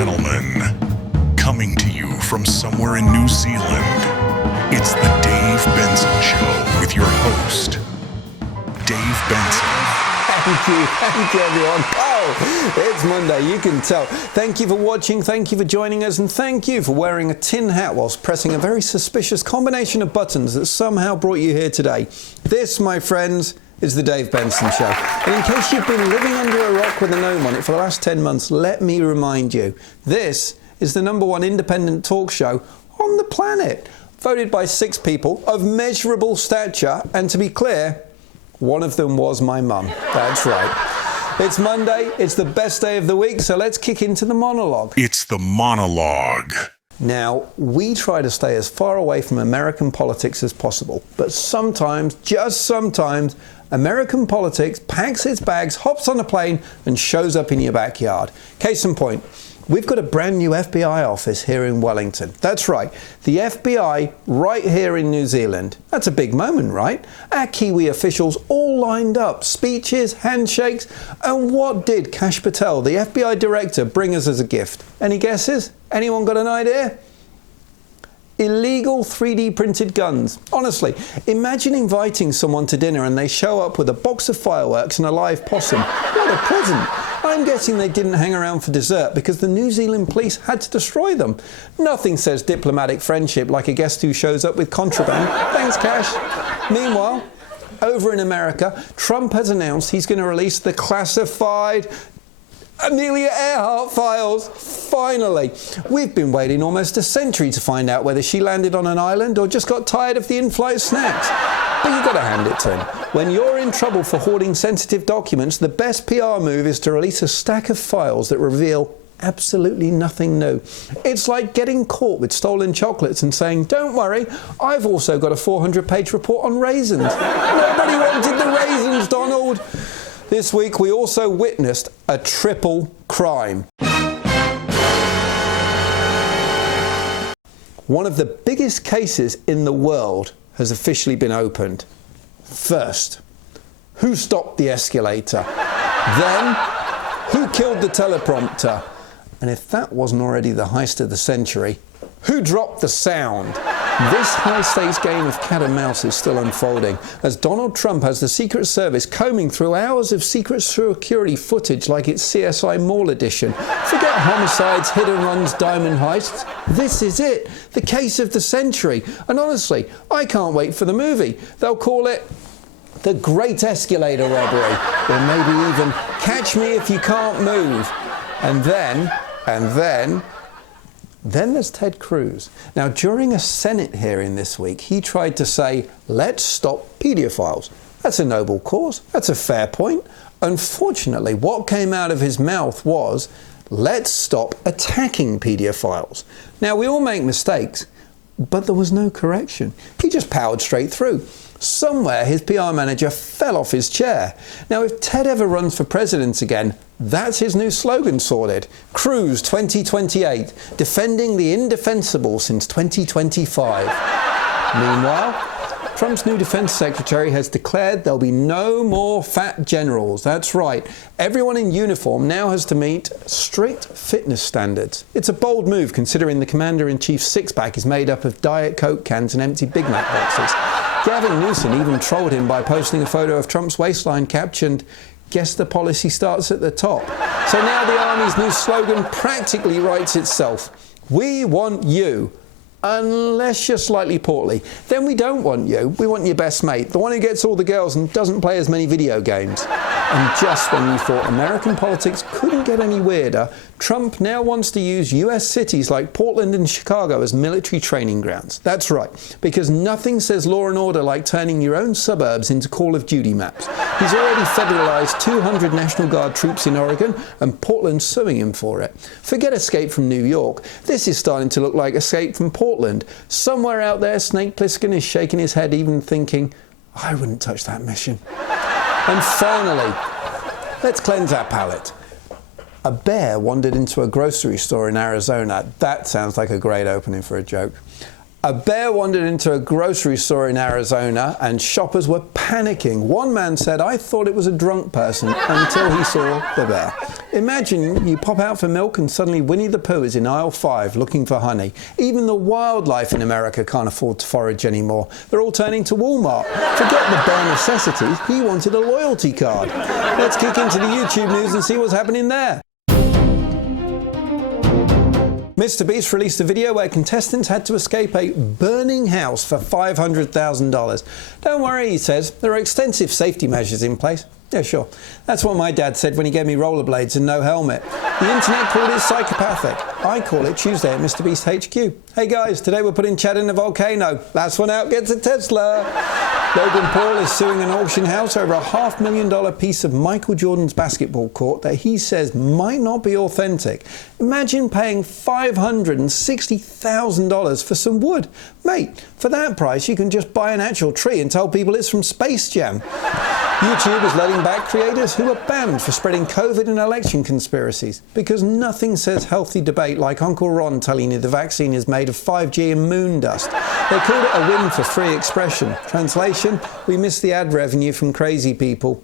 gentlemen, coming to you from somewhere in New Zealand, it's the Dave Benson Show with your host, Dave Benson. Thank you everyone. Oh, it's Monday, you can tell. Thank you for watching, thank you for joining us, and thank you for wearing a tin hat whilst pressing a very suspicious combination of buttons that somehow brought you here today. This, my friends, is the Dave Benson Show. And in case you've been living under a rock with a gnome on it for the last 10 months, let me remind you, this is the #1 independent talk show on the planet, voted by 6 people of measurable stature, and to be clear, one of them was my mum. That's right. It's Monday, it's the best day of the week, so let's kick into the monologue. It's the monologue. Now, we try to stay as far away from American politics as possible, but sometimes, just sometimes, American politics packs its bags, hops on a plane, and shows up in your backyard. Case in point, we've got a brand new FBI office here in Wellington. That's right, the FBI right here in New Zealand. That's a big moment, right? Our Kiwi officials all lined up, speeches, handshakes, and what did Kash Patel, the FBI director, bring us as a gift? Any guesses? Anyone got an idea? Illegal 3D printed guns. Honestly, imagine inviting someone to dinner and they show up with a box of fireworks and a live possum. What a present. I'm guessing they didn't hang around for dessert because the New Zealand police had to destroy them. Nothing says diplomatic friendship like a guest who shows up with contraband. Thanks, Cash. Meanwhile, over in America, Trump has announced he's going to release the classified Amelia Earhart files. Finally. We've been waiting almost a century to find out whether she landed on an island or just got tired of the in-flight snacks. But you got to hand it to him. When you're in trouble for hoarding sensitive documents, the best PR move is to release a stack of files that reveal absolutely nothing new. It's like getting caught with stolen chocolates and saying, "Don't worry, I've also got a 400-page report on raisins." Nobody wanted the raisins, Donald. This week we also witnessed a triple crime. One of the biggest cases in the world has officially been opened. First, who stopped the escalator? Then, who killed the teleprompter? And if that wasn't already the heist of the century, who dropped the sound? This high-stakes game of cat and mouse is still unfolding as Donald Trump has the Secret Service combing through hours of secret security footage like it's CSI Mall Edition. Forget homicides, hit and runs, diamond heists. This is it, the case of the century. And honestly, I can't wait for the movie. They'll call it The Great Escalator Robbery, or maybe even Catch Me If You Can't Move. And then there's Ted Cruz. Now, during a Senate hearing this week, he tried to say, let's stop paedophiles. That's a noble cause. That's a fair point. Unfortunately, what came out of his mouth was, let's stop attacking paedophiles. Now, we all make mistakes, but there was no correction. He just powered straight through. Somewhere his PR manager fell off his chair. Now, if Ted ever runs for president again, that's his new slogan sorted. Cruz 2028, defending the indefensible since 2025. Meanwhile, Trump's new defense secretary has declared there'll be no more fat generals. That's right. Everyone in uniform now has to meet strict fitness standards. It's a bold move considering the commander-in-chief's six-pack is made up of Diet Coke cans and empty Big Mac boxes. Gavin Newsom even trolled him by posting a photo of Trump's waistline captioned, "Guess the policy starts at the top." So now the Army's new slogan practically writes itself. We want you. Unless you're slightly portly. Then we don't want you. We want your best mate, the one who gets all the girls and doesn't play as many video games. And just when you thought American politics couldn't get any weirder, Trump now wants to use US cities like Portland and Chicago as military training grounds. That's right, because nothing says law and order like turning your own suburbs into Call of Duty maps. He's already federalized 200 National Guard troops in Oregon, and Portland's suing him for it. Forget Escape from New York. This is starting to look like Escape from Portland. Somewhere out there, Snake Plissken is shaking his head, even thinking, I wouldn't touch that mission. And finally, let's cleanse our palate. A bear wandered into a grocery store in Arizona. That sounds like a great opening for a joke. A bear wandered into a grocery store in Arizona and shoppers were panicking. One man said, "I thought it was a drunk person," until he saw the bear. Imagine you pop out for milk and suddenly Winnie the Pooh is in aisle 5 looking for honey. Even the wildlife in America can't afford to forage anymore. They're all turning to Walmart. Forget the bare necessities, he wanted a loyalty card. Let's kick into the YouTube news and see what's happening there. Mr. Beast released a video where contestants had to escape a burning house for $500,000. Don't worry, he says, there are extensive safety measures in place. Yeah, sure. That's what my dad said when he gave me rollerblades and no helmet. The internet called it psychopathic. I call it Tuesday at Mr. Beast HQ. Hey guys, today we're putting Chad in a volcano. Last one out gets a Tesla. Logan Paul is suing an auction house over a $500,000 piece of Michael Jordan's basketball court that he says might not be authentic. Imagine paying $560,000 for some wood. Mate, for that price you can just buy an actual tree and tell people it's from Space Jam. YouTube is letting back creators who are banned for spreading COVID and election conspiracies, because nothing says healthy debate like Uncle Ron telling you the vaccine is made of 5G and moon dust. They called it a win for free expression. Translation, we miss the ad revenue from crazy people.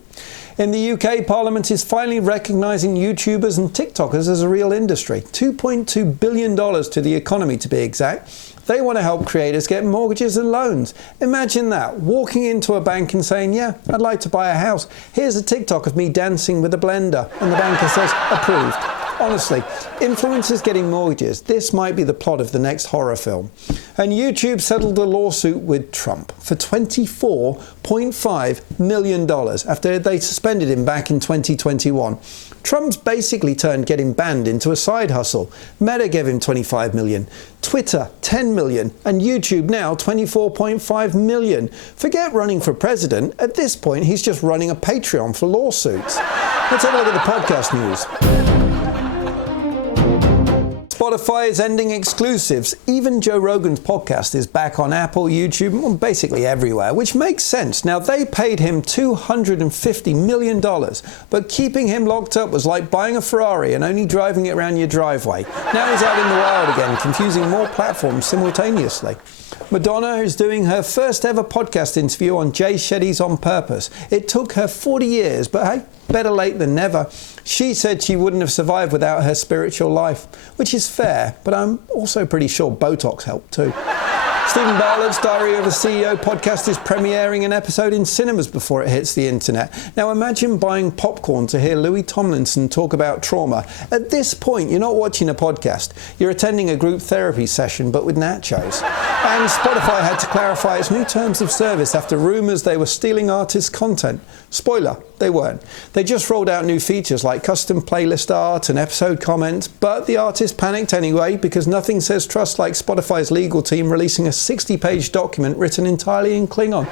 In the UK, Parliament is finally recognising YouTubers and TikTokers as a real industry. $2.2 billion to the economy, to be exact. They want to help creators get mortgages and loans. Imagine that, walking into a bank and saying, "Yeah, I'd like to buy a house. Here's a TikTok of me dancing with a blender." And the banker says, "Approved." Honestly, influencers getting mortgages, this might be the plot of the next horror film. And YouTube settled a lawsuit with Trump for $24.5 million after they suspended him back in 2021. Trump's basically turned getting banned into a side hustle. Meta gave him $25 million, Twitter $10 million, and YouTube now $24.5 million. Forget running for president. At this point, he's just running a Patreon for lawsuits. Let's have a look at the podcast news. Spotify is ending exclusives. Even Joe Rogan's podcast is back on Apple, YouTube, well, basically everywhere, which makes sense. Now, they paid him $250 million, but keeping him locked up was like buying a Ferrari and only driving it around your driveway. Now he's out in the wild again, confusing more platforms simultaneously. Madonna is doing her first ever podcast interview on Jay Shetty's On Purpose. It took her 40 years, but hey, better late than never. She said she wouldn't have survived without her spiritual life, which is fair, but I'm also pretty sure Botox helped too. Stephen Bartlett's Diary of a CEO podcast is premiering an episode in cinemas before it hits the internet. Now imagine buying popcorn to hear Louis Tomlinson talk about trauma. At this point, you're not watching a podcast. You're attending a group therapy session, but with nachos. And Spotify had to clarify its new terms of service after rumours they were stealing artists' content. Spoiler, they weren't. They just rolled out new features like custom playlist art and episode comments, but the artist panicked anyway because nothing says trust like Spotify's legal team releasing a 60-page document written entirely in Klingon.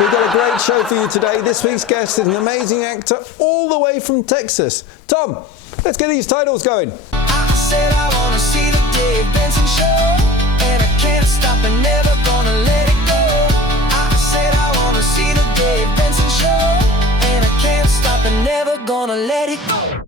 We've got a great show for you today. This week's guest is an amazing actor all the way from Texas. Tom, let's get these titles going. I said I want to see the Dave Benson show, and I can't stop and never gonna let it go. I said I want to see the Dave Benson show, and I can't stop and never gonna let it go.